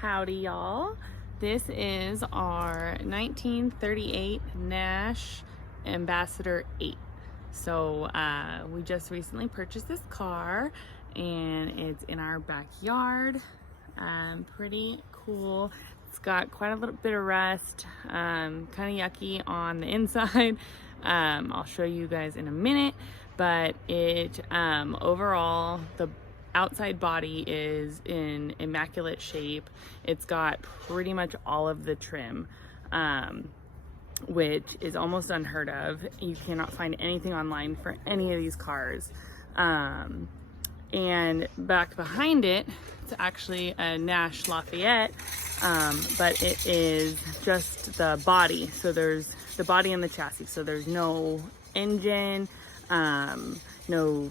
Howdy y'all. This is our 1938 Nash Ambassador 8. So we just recently purchased this car and it's in our backyard. Pretty cool. It's got quite a little bit of rust, kind of yucky on the inside. I'll show you guys in a minute, but it overall, the outside body is in immaculate shape. It's got pretty much all of the trim, which is almost unheard of. You cannot find anything online for any of these cars. And back behind it, it's actually a Nash Lafayette, but it is just the body. So there's the body and the chassis. So there's no engine, no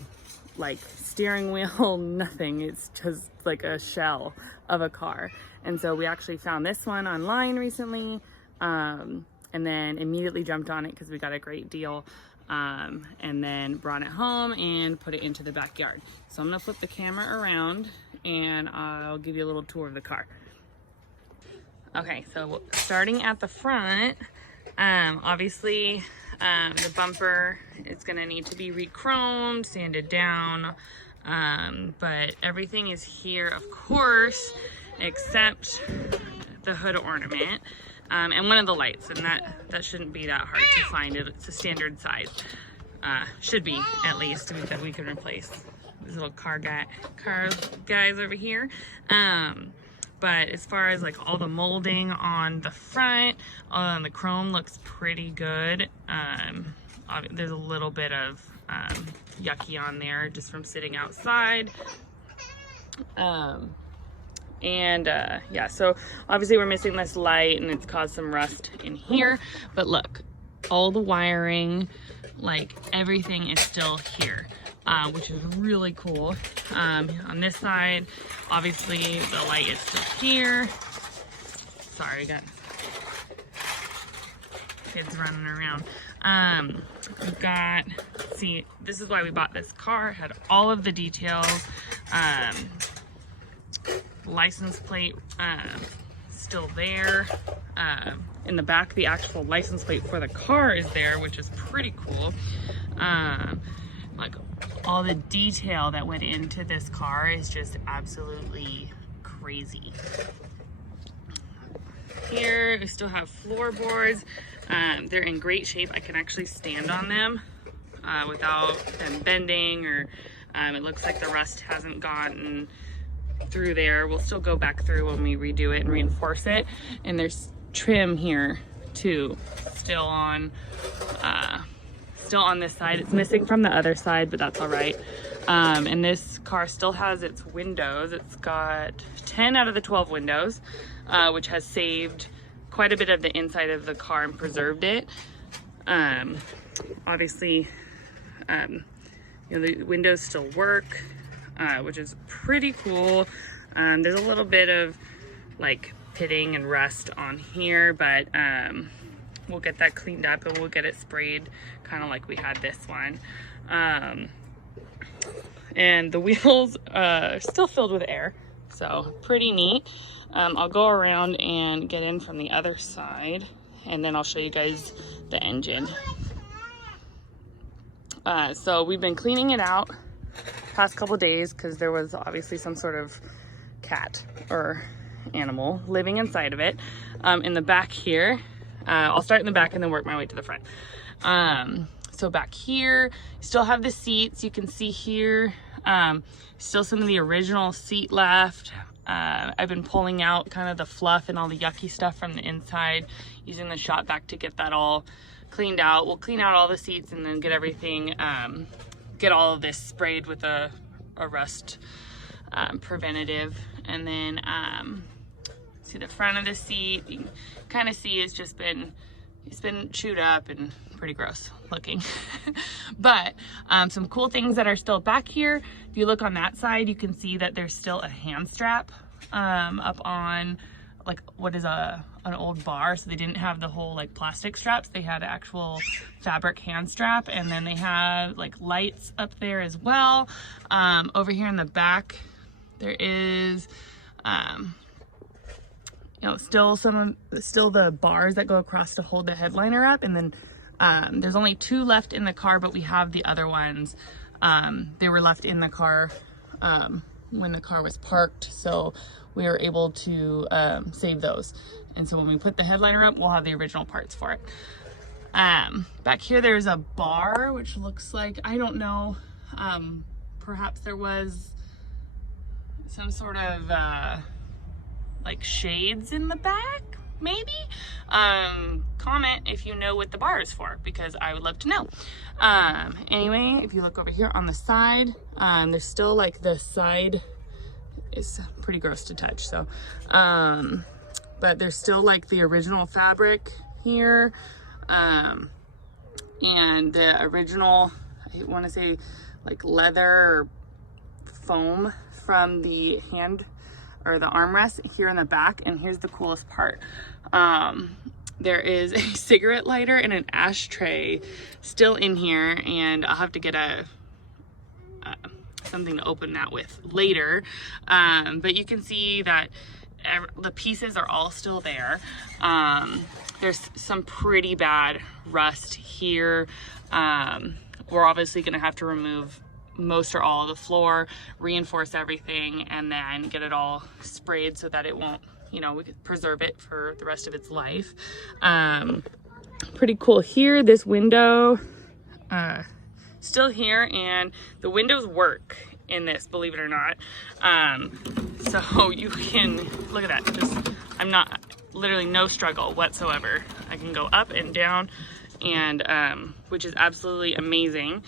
like steering wheel, nothing. It's just like a shell of a car. And so we actually found this one online recently, and then immediately jumped on it because we got a great deal, and then brought it home and put it into the backyard. So I'm gonna flip the camera around and I'll give you a little tour of the car. Okay, so starting at the front, obviously the bumper is gonna need to be re-chromed, sanded down, but everything is here, of course, except the hood ornament, and one of the lights, and that shouldn't be that hard to find. It's a standard size, should be at least, that we can replace these little car guys over here. But as far as like all the molding on the front, the chrome looks pretty good. There's a little bit of yucky on there just from sitting outside. Yeah, so obviously we're missing this light and it's caused some rust in here, but look, all the wiring, like everything is still here, which is really cool. On this side, obviously the light is still here. Sorry, got kids running around. We've got, see, this is why we bought this car. It had all of the details. License plate still there. In the back, the actual license plate for the car is there, which is pretty cool. Like all the detail that went into this car is just absolutely crazy. Here we still have floorboards. They're in great shape. I can actually stand on them without them bending, or it looks like the rust hasn't gotten through there. We'll still go back through when we redo it and reinforce it. And there's trim here too, still on this side. It's missing from the other side, but that's all right. And this car still has its windows. It's got 10 out of the 12 windows, which has saved quite a bit of the inside of the car and preserved it. Obviously, the windows still work, which is pretty cool. There's a little bit of like pitting and rust on here, but we'll get that cleaned up and we'll get it sprayed kind of like we had this one. And the wheels are still filled with air, so pretty neat. I'll go around and get in from the other side, and then I'll show you guys the engine. So we've been cleaning it out past couple days because there was obviously some sort of cat or animal living inside of it. In the back here, I'll start in the back and then work my way to the front. So back here, you still have the seats. You can see here, still some of the original seat left. I've been pulling out kind of the fluff and all the yucky stuff from the inside, using the shop vac to get that all cleaned out. We'll clean out all the seats and then get everything, get all of this sprayed with a rust preventative. And then see the front of the seat, you can kind of see it's been chewed up and pretty gross looking. But some cool things that are still back here. If you look on that side, you can see that there's still a hand strap up on like what is an old bar. So they didn't have the whole like plastic straps, they had actual fabric hand strap. And then they have like lights up there as well. Over here in the back there is you know, still the bars that go across to hold the headliner up. And then there's only 2 left in the car, but we have the other ones. They were left in the car when the car was parked, so we were able to save those. And so when we put the headliner up, we'll have the original parts for it. Back here there's a bar, which looks like, I don't know, perhaps there was some sort of like shades in the back, maybe. Comment if you know what the bar is for, because I would love to know. Anyway, if you look over here on the side, there's still like the side is pretty gross to touch, so but there's still like the original fabric here, and the original, I want to say like leather or foam from the hand or the armrest here in the back. And here's the coolest part. There is a cigarette lighter and an ashtray still in here, and I'll have to get something to open that with later. But you can see that the pieces are all still there. There's some pretty bad rust here. We're obviously gonna have to remove most or all of the floor, reinforce everything, and then get it all sprayed so that it won't, you know, we could preserve it for the rest of its life. Pretty cool here. This window, still here, and the windows work in this, believe it or not. So you can, look at that, just, I'm not, literally no struggle whatsoever. I can go up and down, and which is absolutely amazing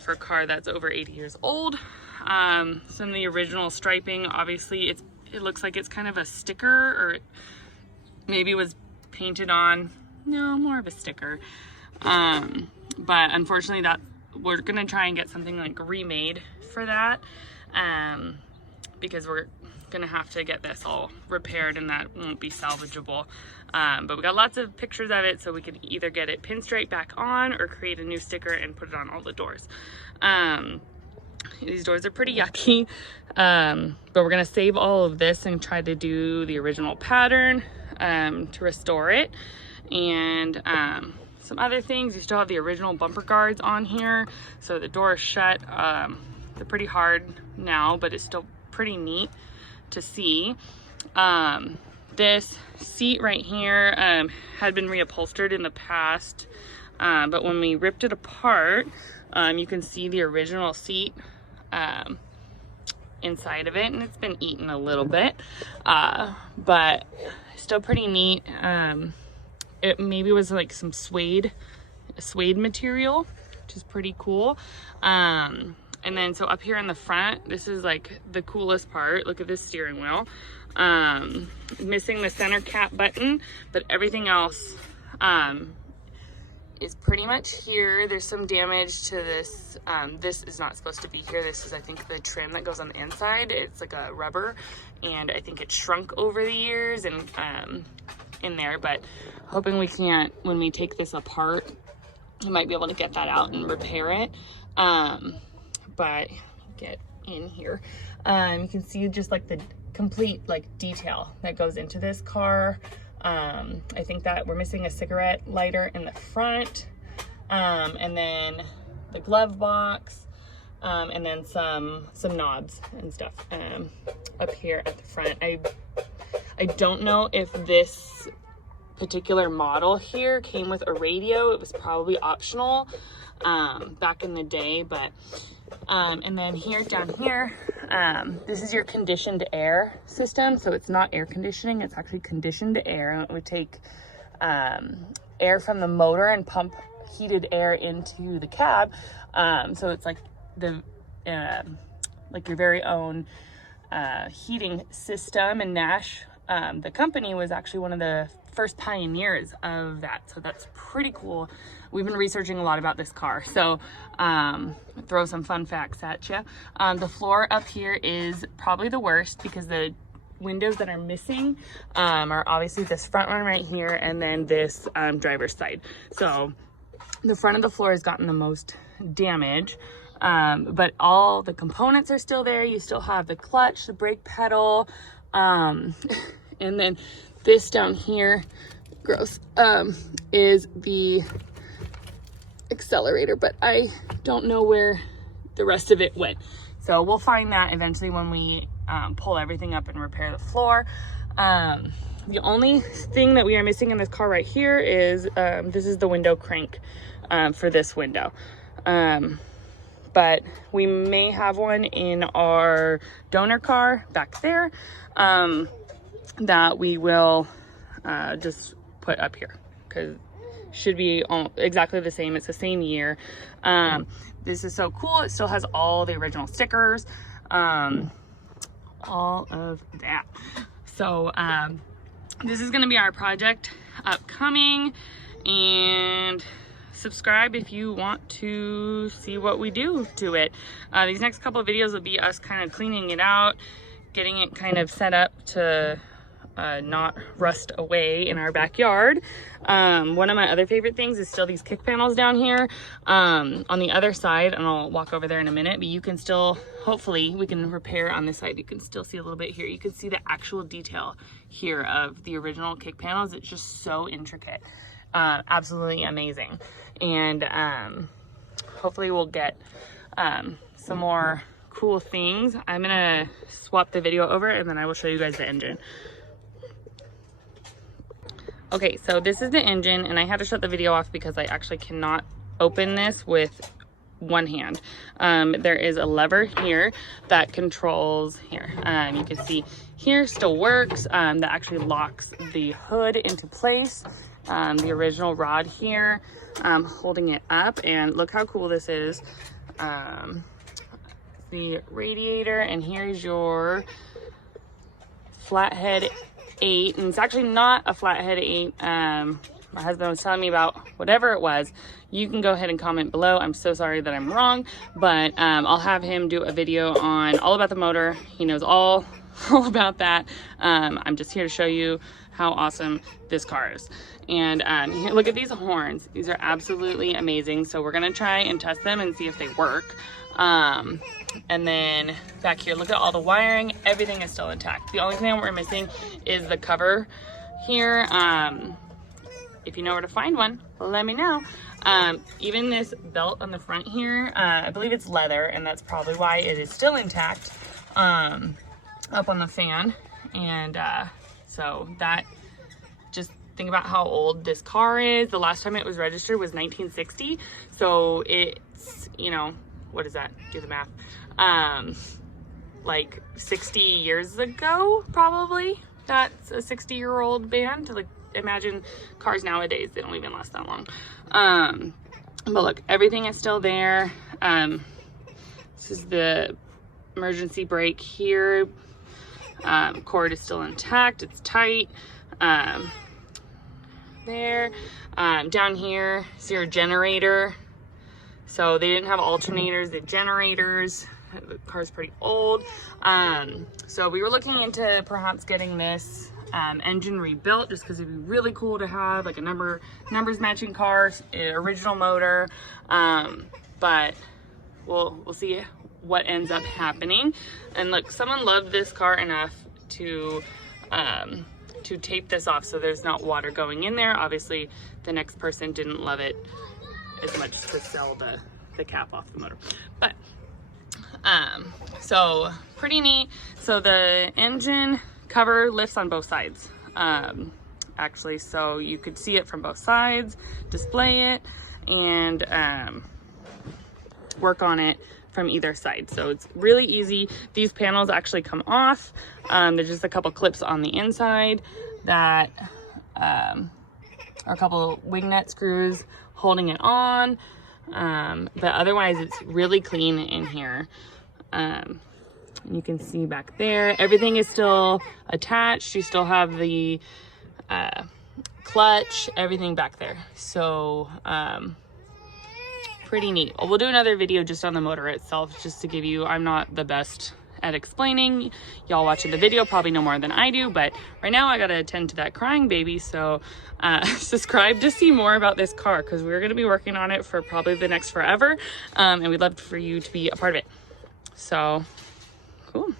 for a car that's over 80 years old. Some of the original striping, obviously it looks like it's kind of a sticker, or maybe it was painted on. No, more of a sticker. But unfortunately that we're gonna try and get something like remade for that, because we're gonna have to get this all repaired, and that won't be salvageable. But we got lots of pictures of it, so we can either get it pinstripe back on or create a new sticker and put it on all the doors. These doors are pretty yucky, but we're gonna save all of this and try to do the original pattern to restore it. And some other things, you still have the original bumper guards on here, so the door is shut. They're pretty hard now, but it's still pretty neat to see. This seat right here had been reupholstered in the past, but when we ripped it apart, you can see the original seat inside of it, and it's been eaten a little bit, but still pretty neat. It maybe was like some suede material, which is pretty cool. And then so up here in the front, this is like the coolest part. Look at this steering wheel. Missing the center cap button, but everything else is pretty much here. There's some damage to this. This is not supposed to be here. This is, I think, the trim that goes on the inside. It's like a rubber, and I think it shrunk over the years and in there, but hoping we can't, when we take this apart, we might be able to get that out and repair it. But get in here, you can see just like the complete like detail that goes into this car. I think that we're missing a cigarette lighter in the front, and then the glove box, and then some knobs and stuff up here at the front. I don't know if this particular model here came with a radio. It was probably optional back in the day, but and then here, down here, this is your conditioned air system. So it's not air conditioning, it's actually conditioned air. And it would take air from the motor and pump heated air into the cab. So it's like the like your very own heating system. And Nash, the company, was actually one of the first pioneers of that. So that's pretty cool. We've been researching a lot about this car, so throw some fun facts at you. The floor up here is probably the worst because the windows that are missing are obviously this front one right here, and then this driver's side. So the front of the floor has gotten the most damage, but all the components are still there. You still have the clutch, the brake pedal. And then this down here, gross, is the accelerator, but I don't know where the rest of it went. So we'll find that eventually when we pull everything up and repair the floor. The only thing that we are missing in this car right here is this is the window crank for this window. But we may have one in our donor car back there that we will just put up here, because should be exactly the same. It's the same year. This is so cool. It still has all the original stickers, all of that. So this is going to be our project upcoming, and subscribe if you want to see what we do to it. These next couple of videos will be us kind of cleaning it out, getting it kind of set up to not rust away in our backyard. One of my other favorite things is still these kick panels down here on the other side, and I'll walk over there in a minute, but you can still, hopefully we can repair on this side. You can still see a little bit here. You can see the actual detail here of the original kick panels. It's just so intricate. Absolutely amazing. And hopefully we'll get some more cool things. I'm gonna swap the video over and then I will show you guys the engine. Okay, so this is the engine, and I had to shut the video off because I actually cannot open this with one hand. There is a lever here that controls here. You can see here still works. That actually locks the hood into place. The original rod here holding it up, and look how cool this is. The radiator, and here's your flathead 8, and it's actually not a flathead 8. My husband was telling me about whatever it was. You can go ahead and comment below. I'm so sorry that I'm wrong, but I'll have him do a video on all about the motor. He knows all about that. I'm just here to show you how awesome this car is. And here, look at these horns. These are absolutely amazing. So we're gonna try and test them and see if they work. And then back here, look at all the wiring. Everything is still intact. The only thing we're missing is the cover here. If you know where to find one, let me know. Even this belt on the front here, I believe it's leather, and that's probably why it is still intact up on the fan. And so that, just think about how old this car is. The last time it was registered was 1960. So it's, you know, what is that? Do the math. Like 60 years ago, probably. That's a 60-year-old band. Like, imagine cars nowadays, they don't even last that long. But look, everything is still there. This is the emergency brake here. Cord is still intact, it's tight. There. Down here is your generator. So they didn't have alternators, they had generators. The car's pretty old. So we were looking into perhaps getting this engine rebuilt, just because it'd be really cool to have like a numbers matching car, original motor. But we'll see what ends up happening. And look, someone loved this car enough to tape this off so there's not water going in there. Obviously the next person didn't love it as much to sell the cap off the motor, but so pretty neat. So the engine cover lifts on both sides, actually, so you could see it from both sides, display it, and work on it from either side. So it's really easy. These panels actually come off. There's just a couple clips on the inside that are a couple wing nut screws holding it on, but otherwise it's really clean in here. You can see back there, everything is still attached. You still have the clutch, everything back there. So pretty neat. We'll do another video just on the motor itself, just to give you, I'm not the best at explaining. Y'all watching the video probably know more than I do, but right now I gotta attend to that crying baby. So subscribe to see more about this car, because we're gonna be working on it for probably the next forever, and we'd love for you to be a part of it. So cool.